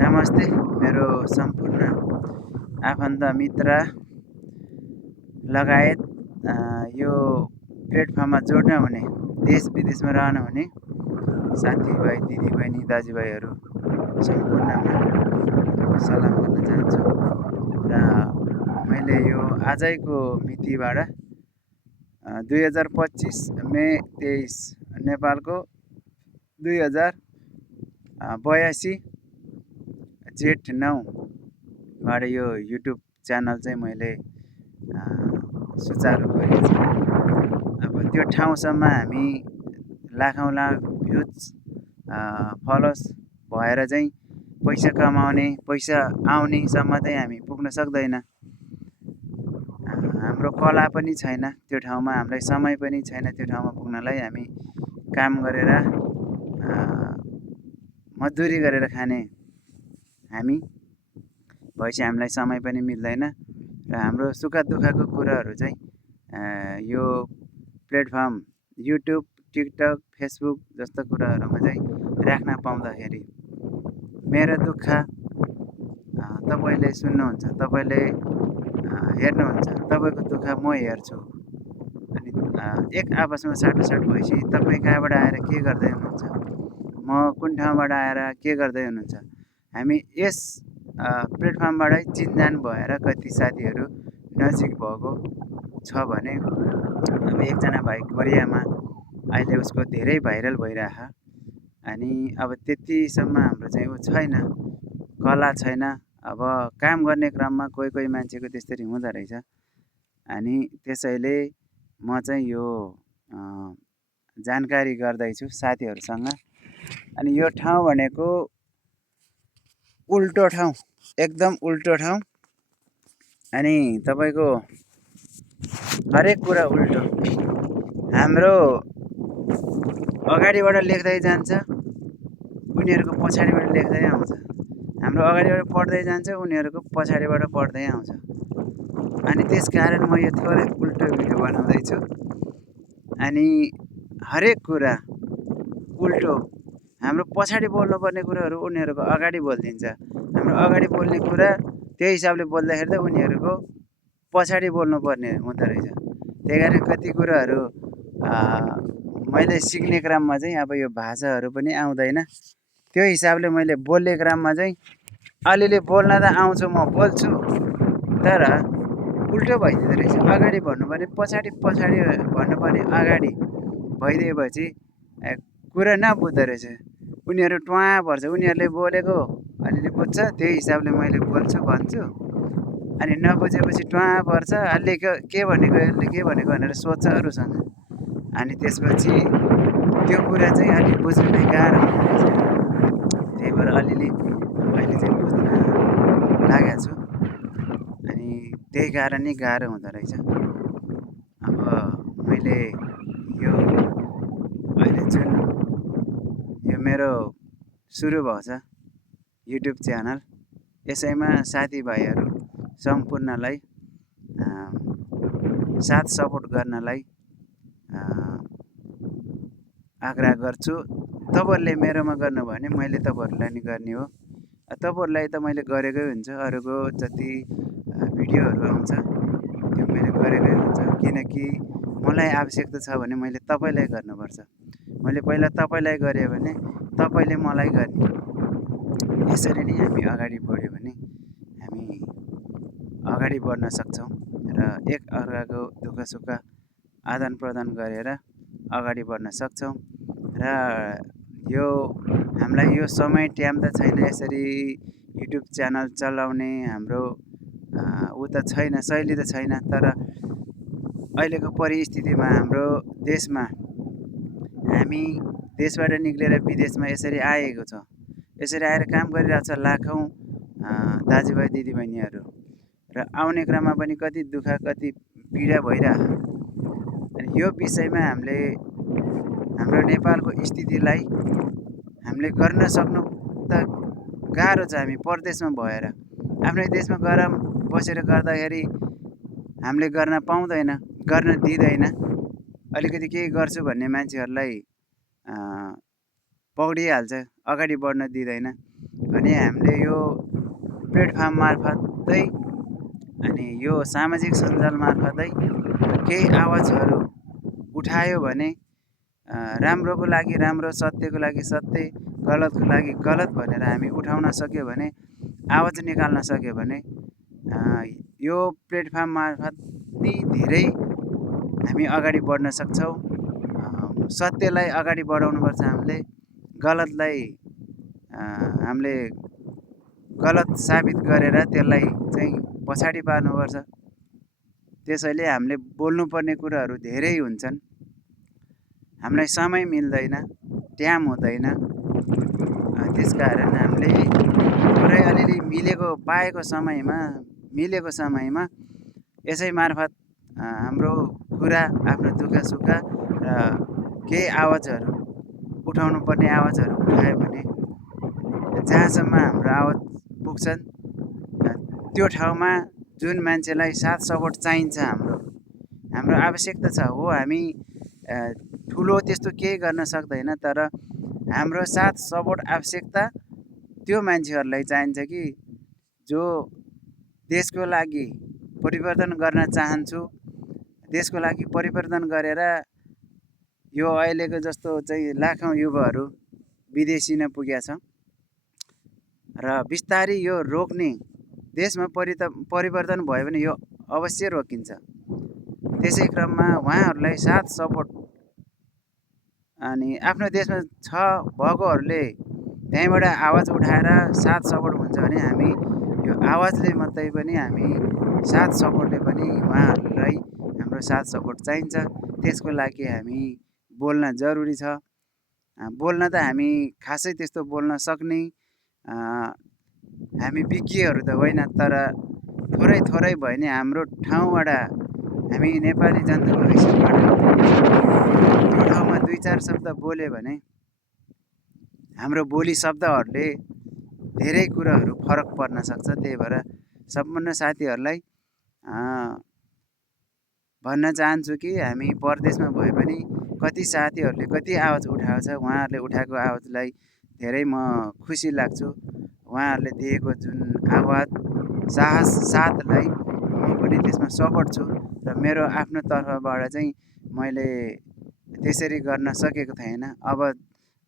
नमस्ते मेरो सम्पूर्ण आफन्त मित्र लगायत यो प्लेटफर्ममा जोड्न हुने देश विदेशमा रहनुहुने साथीभाइ दिदीबहिनी दाजुभाइहरू सम्पूर्णमा सलाम गर्न चाहन्छु र मैले यो आजैको मितिबाट 2025 मे 23 नेपालको 2082 जेठ 9 बाट यो युट्युब च्यानल चाहिँ मैले सुचारू गरेको छु। अब त्यो ठाउँसम्म हामी लाखौँ लाख भ्युज फलोवर्स भएर चाहिँ पैसा कमाउने पैसा आउनेसम्म चाहिँ हामी पुग्न सक्दैन। हाम्रो कला पनि छैन त्यो ठाउँमा, हामीलाई समय पनि छैन त्यो ठाउँमा पुग्नलाई। हामी काम गरेर मजदुरी गरेर खाने हामी भएपछि हामीलाई समय पनि मिल्दैन र हाम्रो सुख दुःखको कुराहरू चाहिँ यो प्लेटफर्म युट्युब टिकटक फेसबुक जस्तो कुराहरूमा चाहिँ राख्न पाउँदाखेरि मेरो दुःख तपाईँले सुन्नुहुन्छ, तपाईँले हेर्नुहुन्छ, तपाईँको दुःख म हेर्छु। अनि एक आपसमा साटासाट भएपछि तपाईँ कहाँबाट आएर के गर्दै हुनुहुन्छ, म कुन ठाउँबाट आएर के गर्दै हुनुहुन्छ, हामी यस प्लेटफर्मबाटै चिनजान भएर कति साथीहरू नजिक भएको छ भने अब एकजना भाइ कोरियामा अहिले उसको धेरै भाइरल भइरह। अनि अब त्यतिसम्म हाम्रो चाहिँ ऊ छैन, कला छैन। अब काम गर्ने क्रममा कोही मान्छेको त्यसरी हुँदो रहेछ। अनि त्यसैले म चाहिँ यो जानकारी गर्दैछु साथीहरूसँग। अनि यो ठाउँ भनेको उल्टो ठाउँ, एकदम उल्टो ठाउँ। अनि तपाईँको हरेक कुरा उल्टो। हाम्रो अगाडिबाट लेख्दै जान्छ, उनीहरूको पछाडिबाट लेख्दै आउँछ। हाम्रो अगाडिबाट पढ्दै जान्छ, उनीहरूको पछाडिबाट पढ्दै आउँछ। अनि त्यस कारण म यो थोरै उल्टो भिडियो बनाउँदैछु। अनि हरेक कुरा उल्टो। हाम्रो पछाडि बोल्नुपर्ने कुराहरू उनीहरूको अगाडि बोलिदिन्छ। हाम्रो अगाडि बोल्ने कुरा त्यही हिसाबले बोल्दाखेरि त उनीहरूको पछाडि बोल्नुपर्ने हुँदो रहेछ। त्यही कारण कति कुराहरू मैले सिक्ने क्रममा चाहिँ अब यो भाषाहरू पनि आउँदैन। त्यो हिसाबले मैले बोल्ने क्रममा चाहिँ अलिअलि बोल्न त आउँछ, म बोल्छु, तर उल्टो भइदिँदो रहेछ। अगाडि भन्नुपर्ने पछाडि, पछाडि भन्नुपर्ने अगाडि भइदिएपछि कुरा नबुझ्दो रहेछ। उनीहरू ट्वा पर्छ, उनीहरूले बोलेको अलिअलि बुझ्छ, त्यही हिसाबले मैले बोल्छु भन्छु। अनि नबुझेपछि ट्वा पर्छ, अलि के भनेको यसले के भनेको भनेर सोध्छ अरूसँग। अनि त्यसपछि त्यो कुरा चाहिँ अलिक बुझ्नु नै गाह्रो हुँदो रहेछ। त्यही भएर अलिअलि अहिले चाहिँ बुझ्न लागेको छु। अनि त्यही कारण नै गाह्रो हुँदो रहेछ। अब मैले यो अहिले जुन यो मेरो सुरु भएको छ युट्युब च्यानल, यसैमा साथीभाइहरू सम्पूर्णलाई साथ सपोर्ट गर्नलाई आग्रह गर्छु। तपाईँहरूले मेरोमा गर्नुभयो भने मैले तपाईँहरूलाई नि गर्ने हो। तपाईँहरूलाई त मैले गरेकै हुन्छ, अरूको जति भिडियोहरू आउँछ त्यो मैले गरेकै हुन्छ। किनकि मलाई आवश्यकता छ भने मैले तपाईँलाई गर्नुपर्छ। मैले पहिला तपाईँलाई गरेँ भने तपाईँले मलाई गर्ने। यसरी नै हामी अगाडि बढ्यो भने हामी अगाडि बढ्न सक्छौँ र एक अर्काको दुःख सुख आदान प्रदान गरेर अगाडि बढ्न सक्छौँ। र यो हामीलाई यो समय टाइम त छैन यसरी युट्युब च्यानल चलाउने, हाम्रो ऊ त छैन, शैली त छैन। तर अहिलेको परिस्थितिमा हाम्रो देशमा हामी देशबाट निक्लेर विदेशमा यसरी आएको छ, यसरी आएर काम गरिरहेको छ लाखौँ दाजुभाइ दिदीबहिनीहरू। र आउने क्रममा पनि कति दुःख कति पीडा भइरह। अनि यो विषयमा हामीले हाम्रो नेपालको स्थितिलाई हामीले गर्न सक्नु त गाह्रो छ। हामी परदेशमा भएर आफ्नै देशमा गएर बसेर गर्दाखेरि हामीले गर्न पाउँदैन, गर्न दिँदैन। अलिकति केही गर्छु भन्ने मान्छेहरूलाई पौडिहाल्छ, अगाडि बढ्न दिँदैन। भने हामीले यो प्लेटफर्म मार्फतै अनि यो सामाजिक सञ्जाल मार्फतै केही आवाजहरू उठायो भने राम्रोको लागि राम्रो, सत्यको लागि सत्य, गलतको लागि गलत भनेर हामी उठाउन सक्यो भने, आवाज निकाल्न सक्यो भने यो प्लेटफर्म मार्फत धेरै हामी अगाडि बढ्न सक्छौँ। सत्यलाई अगाडि बढाउनुपर्छ हामीले, गलतलाई हामीले गलत साबित गरेर त्यसलाई चाहिँ पछाडि पार्नुपर्छ। त्यसैले हामीले बोल्नुपर्ने कुराहरू धेरै हुन्छन्। हामीलाई समय मिल्दैन, टाइम हुँदैन। त्यसकारण हामीले थोरै अलिअलि पाएको समयमा यसै मार्फत हाम्रो कुरा, आफ्नो दुःख सुख र केही आवाजहरू उठाउनु पर्ने आवाजहरू उठायो भने जहाँसम्म हाम्रो आवाज पुग्छन् त्यो ठाउँमा जुन मान्छेलाई साथ सपोर्ट चाहिन्छ, हाम्रो आवश्यकता छ हो, हामी ठुलो त्यस्तो केही गर्न सक्दैन, तर हाम्रो साथ सपोर्ट आवश्यकता त्यो मान्छेहरूलाई चाहिन्छ कि जो देशको लागि परिवर्तन गर्न चाहन्छु, देशको लागि परिवर्तन गरेर यो अहिलेको जस्तो चाहिँ लाखौँ युवाहरू विदेशी नै पुगेका छ र बिस्तारै यो रोक्ने, देशमा परिवर्तन भयो भने यो अवश्य रोकिन्छ। त्यसै क्रममा उहाँहरूलाई साथ सपोर्ट अनि आफ्नो देशमा भएकोहरूले त्यहीँबाट आवाज उठाएर साथ सपोर्ट हुन्छ भने हामी यो आवाजले मात्रै पनि हामी साथ सपोर्टले पनि उहाँहरूलाई हाम्रो साथ सपोर्ट चाहिन्छ। त्यसको लागि हामी बोल्न जरुरी छ। बोल्न त हामी खासै त्यस्तो बोल्न सक्ने हामी विज्ञहरू त होइन, तर थोरै भयो नि हाम्रो ठाउँबाट हामी नेपाली जनताको हैसियतबाट त्यो ठाउँमा 2-4 शब्द बोल्यो भने हाम्रो बोली शब्दहरूले धेरै कुराहरू फरक पर्न सक्छ। त्यही भएर सम्पूर्ण साथीहरूलाई भन्न चाहन्छु कि हामी परदेशमा भए पनि कति साथीहरूले कति आवाज उठाएको छ, उहाँहरूले उठाएको आवाजलाई धेरै म खुसी लाग्छु। उहाँहरूले दिएको जुन आवाज, साहस, साथलाई म पनि त्यसमा सपोर्ट छु र मेरो आफ्नो तर्फबाट चाहिँ मैले त्यसरी गर्न सकेको थिएन। अब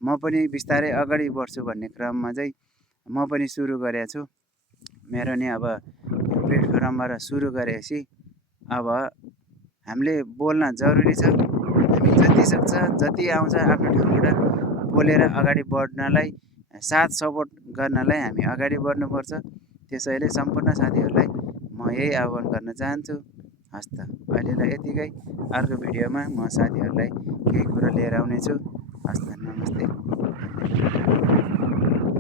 म पनि बिस्तारै अगाडि बढ्छु भन्ने क्रममा चाहिँ म पनि सुरु गरेको छु। मेरो नि अब प्लेटफर्मबाट सुरु गरेपछि अब हामीले बोल्न जरुरी छ। हामी जति सक्छ, जति आउँछ आफ्नो ठाउँबाट बोलेर अगाडि बढ्नलाई, साथ सपोर्ट गर्नलाई हामी अगाडि बढ्नुपर्छ। त्यसैले सम्पूर्ण साथीहरूलाई म यही आह्वान गर्न चाहन्छु। हस् त, अहिलेलाई यतिकै। अर्को भिडियोमा म साथीहरूलाई केही कुरा लिएर आउनेछु। हस् त, नमस्ते।